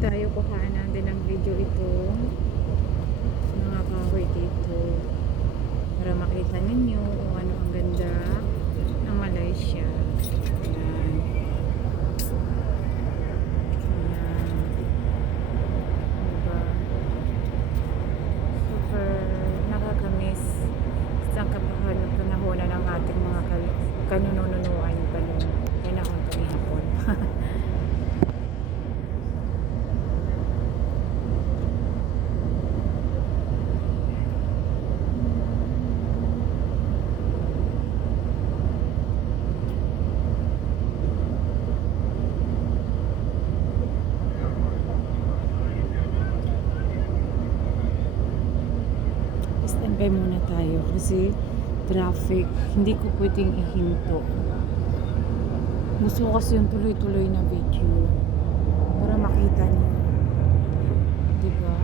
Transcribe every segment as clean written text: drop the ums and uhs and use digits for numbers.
tayo kuhanan din ng video ito mga kahoy dito para makita ninyo kung ano ang ganda ng Malaysia. Ayan. Ayan. Diba? Super nakakamiss sa kapahanan ng ating mga kanununuan panahon hapon. Standby muna tayo kasi traffic, hindi ko pwedeng ihinto. Gusto ko kasi yung tuloy-tuloy na video para makita niyo, diba?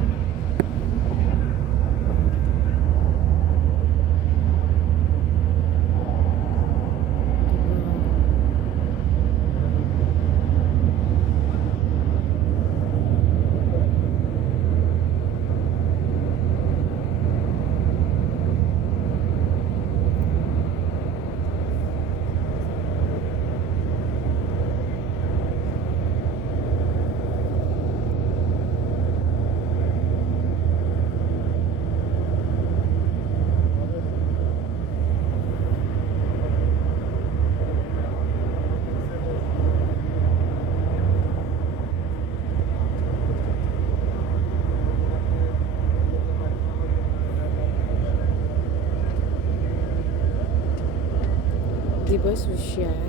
Diba social?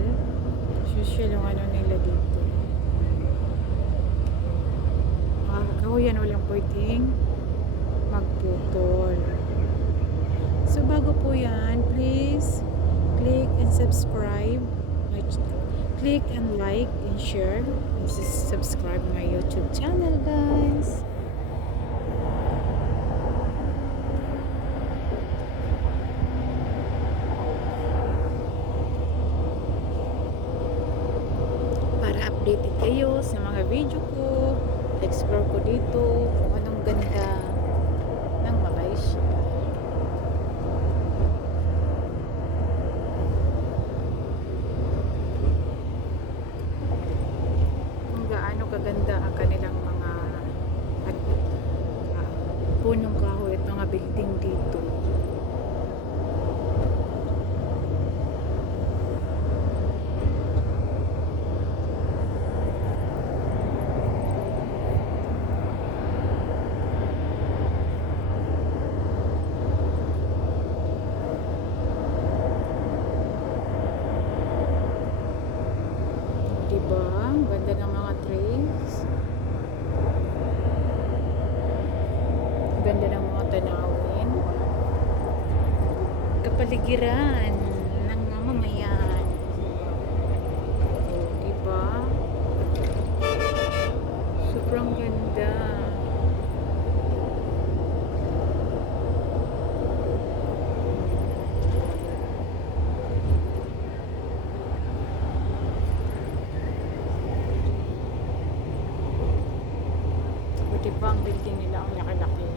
Social yung ano nila dito. Kahuyan walang pwedeng magputol. So bago po yan, please click and subscribe. Click and like and share. And subscribe my YouTube channel, guys. Updated kayo sa mga video ko, explore ko dito kung anong ganda ng Malaysia. Kung gaano kaganda ang kanilang mga punong kahoy at mga building dito. Diba? Ang ganda ng mga trees. Ganda ng mga tanawin. Kapaligiran ng mamamayan. Diba? Sobrang ganda. Diba ang building nila ang laki-laki?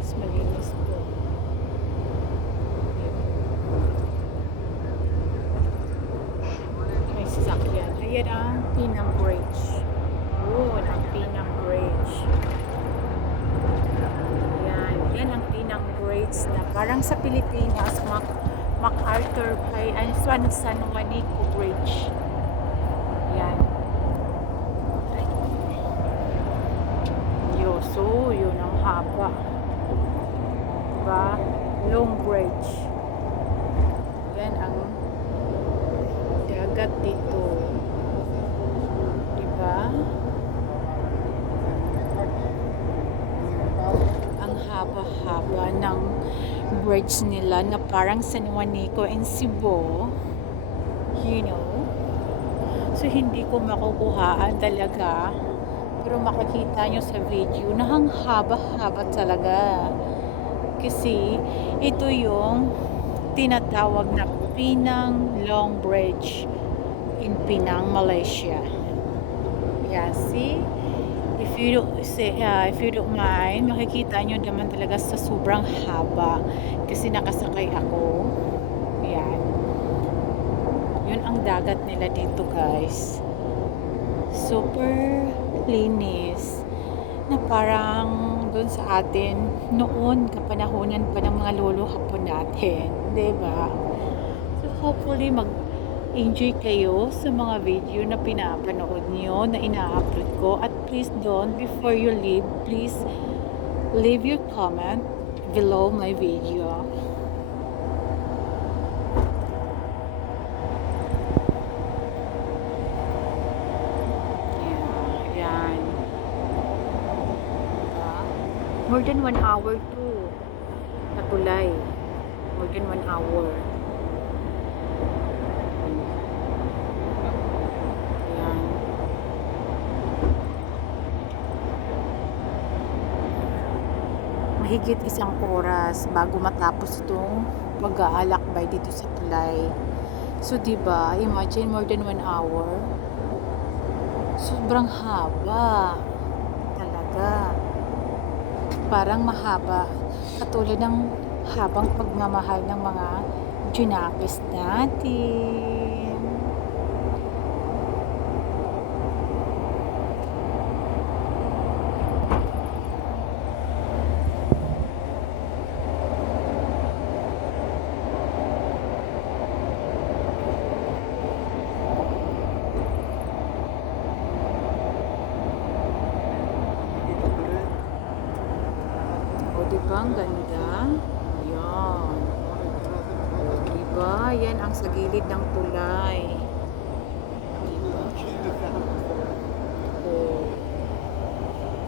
Mas malinis po. May sasakyan. Ayan ang Pinang Bridge. Yun ang Pinang Bridge. Yan ang Pinang Bridge na parang sa Pilipinas, MacArthur ay San Juanico Bridge. Yan. So, yun ang haba. Diba? Long Bridge. Yan ang dagat dito. Diba? Ang haba-haba ng bridge nila na parang San Juanico in Cebu. You know? So, hindi ko makukuhaan talaga. Pero makikita nyo sa video na ang haba-haba talaga. Kasi ito yung tinatawag na Pinang Long Bridge in Penang, Malaysia. Yeah, see? if you don't mind, makikita nyo naman talaga sa sobrang haba kasi nakasakay ako. Yan. Yun ang dagat nila dito, guys. Super linis na parang doon sa atin noon kapanahonan pa ng mga lolo hapon natin, 'di ba? So hopefully mag-enjoy kayo sa mga video na pinapanood niyo na ina-upload ko, at please don't, before you leave, please leave your comment below my video. More than 1 hour to natulay. More than 1 hour. Ayan. Mahigit 1 oras bago matapos itong pag-aalakbay dito sa tulay. So, diba, imagine more than 1 hour. Sobrang haba. Talaga. Parang mahaba, katulad ng habang pagmamahal ng mga junakis natin. Diba ang ganda? Yan. Diba? Yan ang sa gilid ng tulay. Diba? Oh.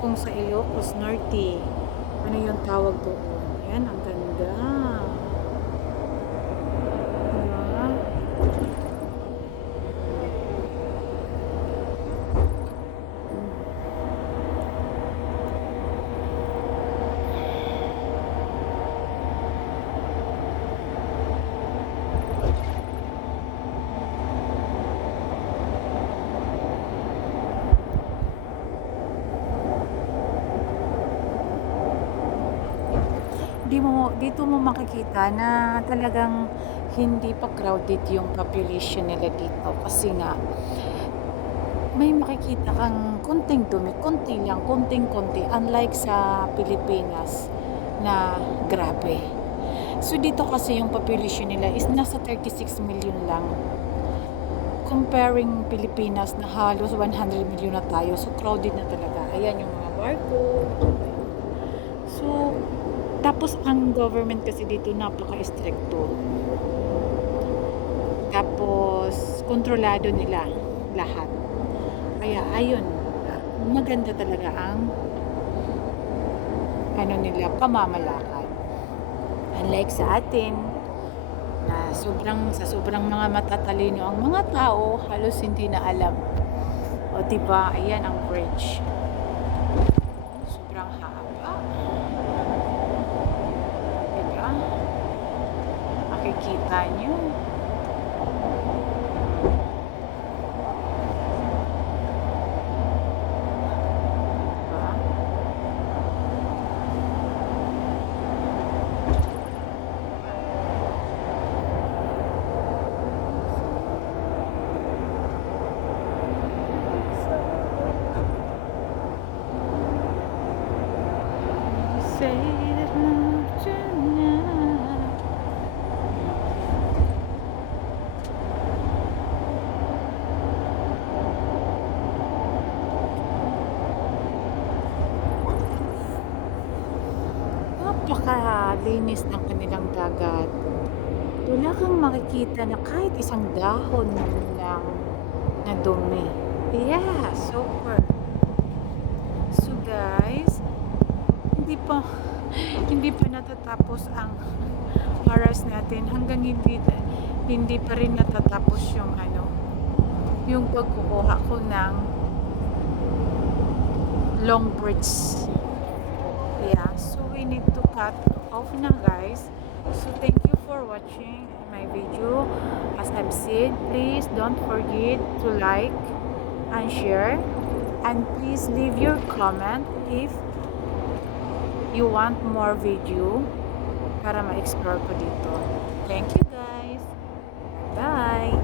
Kung sa Ilocos Norte, ano yung tawag doon? Yan, ang ganda. Diba? Dito mo makikita na talagang hindi pa crowded yung population nila dito, kasi nga may makikita kang konting dumi, konti lang, konting-konti, unlike sa Pilipinas na grabe. So dito kasi yung population nila is nasa 36 million lang, comparing Pilipinas na halos 100 million na tayo. So crowded na talaga. Ayan yung mga barko. So tapos ang government kasi dito napaka-stricto. Tapos kontrolado nila lahat. Kaya ayun, maganda talaga ang ano nila, pamamalakad. Unlike sa atin na sobrang mga matatalino ang mga tao, halos hindi na alam. O diba, ayan ang bridge. Sobrang haba. Makikita nyo. Diba? Say that love tonight. Napakalinis ng kanilang dagat. Wala kang makikita na kahit isang dahon lang na dumi. Yeah, super. So guys, hindi pa natatapos ang oras natin, hanggang hindi pa rin natatapos yung pagkukuha ko ng long bridge. Yeah, so we need to cut off na, guys. So thank you for watching my video. As I've said, please don't forget to like and share And please leave your comment if you want more video para ma-explore ko dito. Thank you guys. Bye!